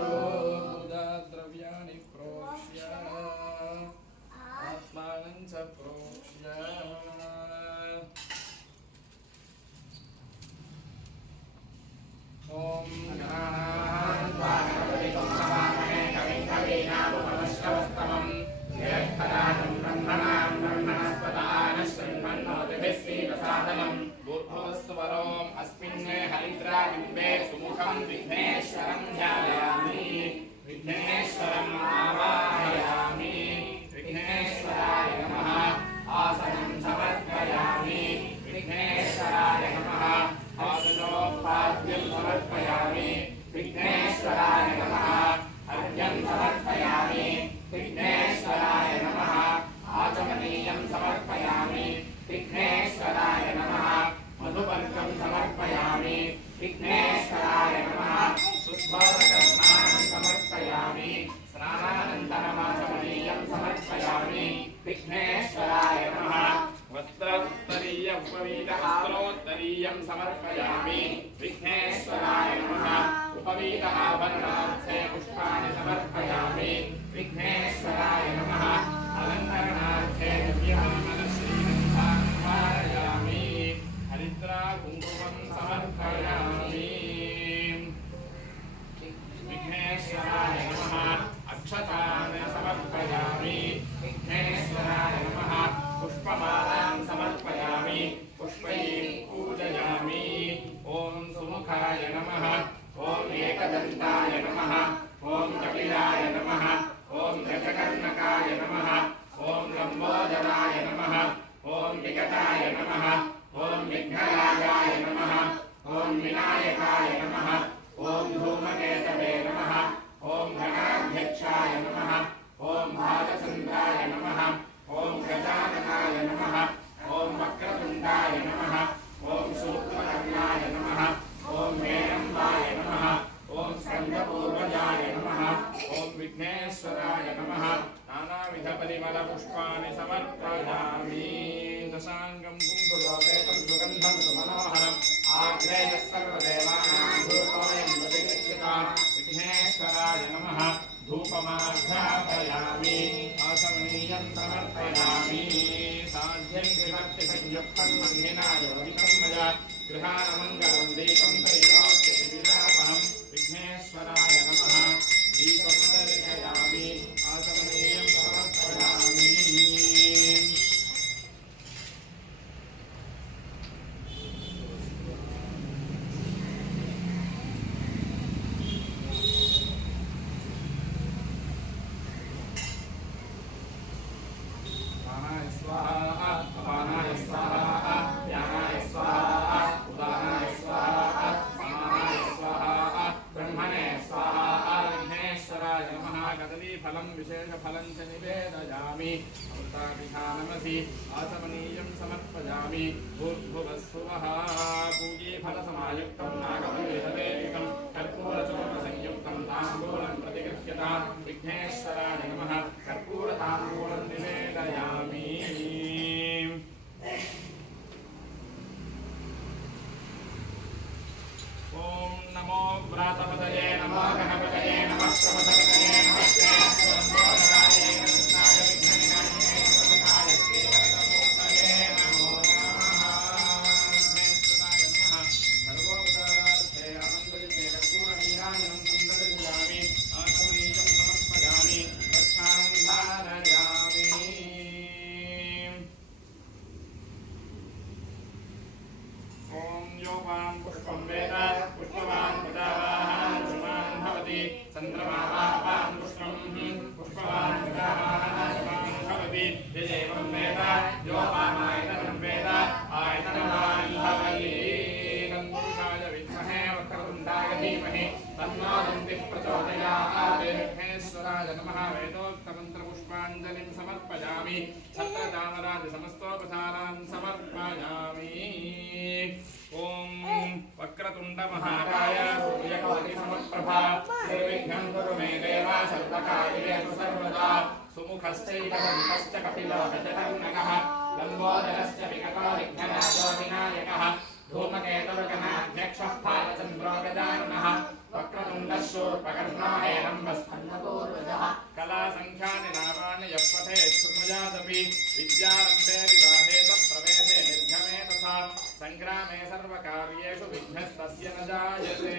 पूजा द्रव्याणि प्रोक्ष्य आत्मानं च प्रोक्ष्य ओम कविनामुपमश्रवस्तमं जयत्तराजं ब्रह्मणां ब्रह्मणस्पदान श्रृण्वन्नोतिभिस्सीदसादनं भूर्भुवस्सुवरोम् अस्मिन् हरिद्राबिम्बे सुमुखं विघ्नेश्वरं ध्यायामि विघ्नेश्वरम् आवाहयामि विघ्नेश्वराय नमः आसनं समर्पयामि विघ्नेश्वराय नमः आदनोपाद्यं समर्पयामि विघ्नेश्वराय नमः अर्घ्यं समर्पयामि विघ्नेश्वराय नमः आचमनीयं समर्पयामि विघ्नेश्वराय नमः मधुपर्कं समर्पयामि विघ्नेश्वराय नमः शुद्धोदकस्नानं समर्पयामि स्नानानन्तरमाचमनीयं समर्पयामि विघ्नेश्वराय नमः वस्त्रोत्तरीय उपवीत अस्त्रोत्तरीयं समर्पयामि विघ्नेश्वराय नमः उपवीत आभरणार्थे पुष्पाणि समर्पयामि विघ्नेश्वराय नमः अलङ्करणार्थे दिव्यमानश्रीगन्धान् धारयामि हरिद्रा कुङ्कुमं समर्पयामि विघ्नेश्वराय नमः अक्षतान् समर्पयामि विघ्नेश्वराय नमः पुष्पमालां समर्पयामि पुष्पैः पूजयामि ॐ सुमुखाय नमः ॐ एकदन्ताय नमः ॐ कपिलाय नमः ॐ गजकर्णकाय नमः ॐ लम्बोदराय नमः ॐ विकटाय नमः ॐ विघ्नराजाय नमः ॐ विनायकाय नमः ॐ धूमकेतवे नमः ॐ गणाध्यक्षाय नमः ॐ भालचन्द्राय नमः ॐ गजाननाय नमः ॐ वक्रतुण्डाय नमः ॐ सूत्रकर्णाय नमः ॐ हेरम्बाय नमः ॐ स्कन्दपूर्वजाय नमः ॐ विघ्नेश्वराय नमः नानाविधपरिमलपुष्पाणि समर्पयामि दशाङ्गं कुङ्कुमोपेतं सुगन्धं सुमनोहरम् आग्नेयः सर्वदेवानां धूपोऽयं प्रतिगृह्यता विघ्नेश्वराय नमः धूपमाघ्रापयामि आसमनीयं समर्पयामि साध्यं विभक्तिसंयुक्तं मन्दिना योगितं मया गृहाणमङ्गलं दीपं त्रैलोक्यविलापहं विघ्नेश्वराय नमः दीपं दर्शयामि आसमनीयं समर्पयामि स्वाहा अपानाय स्वाहा ज्ञानाय स्वाहा उदानाय स्वाहा समानाय स्वाहा ब्रह्मणे स्वाहा विघ्नेश्वराय नमः कदलीफलं विशेषफलं च निवेदयामि अमृताभिधानमसि आचमनीयं समर्पयामि भूर्भुवस्सुवः पूगीफलसमायुक्तं नागपल्लिहवेदिकं कर्पूरचूर्णसंयुक्तं ताम्बूलं प्रतिगृह्यतां विघ्नेश्वराय नमः कर्पूरताम्बूलं निवेदयामि ओम नमो व्रातपतये नमो गणपतये नमः श्रवणपतये नमः श्रीलम्बोदराय कृष्णाय विघ्नविनाशिने सर्वकाय श्रीवरदमूर्तये नमो नमः विघ्नेश्वराय नमः सर्वोपचारार्थे अनन्तविद्ये कर्पूरनीराजनं सुन्दरदयामि आत्मनीयं समर्पयामि रक्षां धारयामि ओम योगां पुष्पं वेद पुष्पवान् प्रजावान् शुभान् भवति चन्द्रमावान् पुष्पं पुष्पवान् प्रजावान् शुभान् भवति यदेवं वेद योगामायतनं वेद आयतनवान् भवति नन्दुषाय विद्महे वक्रतुण्डाय धीमहि तन्नो दन्तिः प्रचोदयात् विघ्नेश्वराय नमः वेदोक्तमन्त्रपुष्पाञ्जलिं समर्पयामि छत्रचामरादिसमस्तोपचारान् समर्पयामि ओम वक्रतुंड महाकाय सूर्यकोटिसमप्रभा निर्विघ्नं कुरु मे देव सर्वकार्येषु सर्वदा सुमुखश्चैव दन्तश्च कपिलो गजकर्णकः लम्बोदरश्च विकटो विघ्नराजो विनायकः धूमकेतुर्गणाध्यक्षः फालचन्द्रो गजाननः वक्रतुण्डः शूर्पकर्णो हेरम्बस्कन्धपूर्वजः कलासङ्ख्यानि नामानि यः पठेत् शृणुयादपि विद्यारम्भे विवाहे च प्रवेशे निर्गमे तथा सङ्ग्रामे सर्वकार्येषु विघ्नस्तस्य न जायते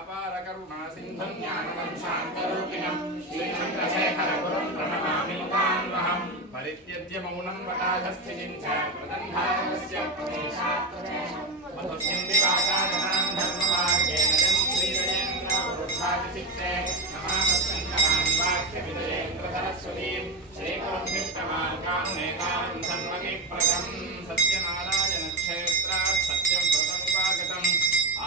अपारकरुणासिन्धुं ज्ञानवंशान्तरूपिणं श्रीचन्द्रशेखरगुरुं प्रणमामि मुदान्वहम् परित्यज्य मौनं वटाधस्थितिं च प्रदन्धारस्य मधुस्यं विवादाजनां धर्ममार्गेण श्रीरजेन्द्रवृद्धादिचित्ते नमामस्सङ्करान् वाक्यविजयेन्द्रसरस्वतीं श्रीगुरुभ्युत्तमार्गान्नेकान् सन्मतिप्रदं सत्यनारायणक्षेत्रात् सत्यं व्रतमुपागतम्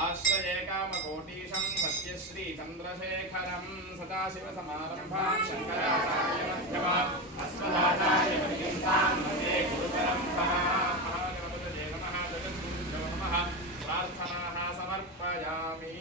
आश्रये कामकोटीशं सत्यश्रीचन्द्रशेखरं सदाशिवसमारम्भां शङ्कराचार्यमध्यमाम् अस्मदाचार्यपर्यन्तां वन्दे गुरुपरम्पराम् महागणपतये नमः जगद्गुरुभ्यो नमः प्रार्थनाः समर्पयामि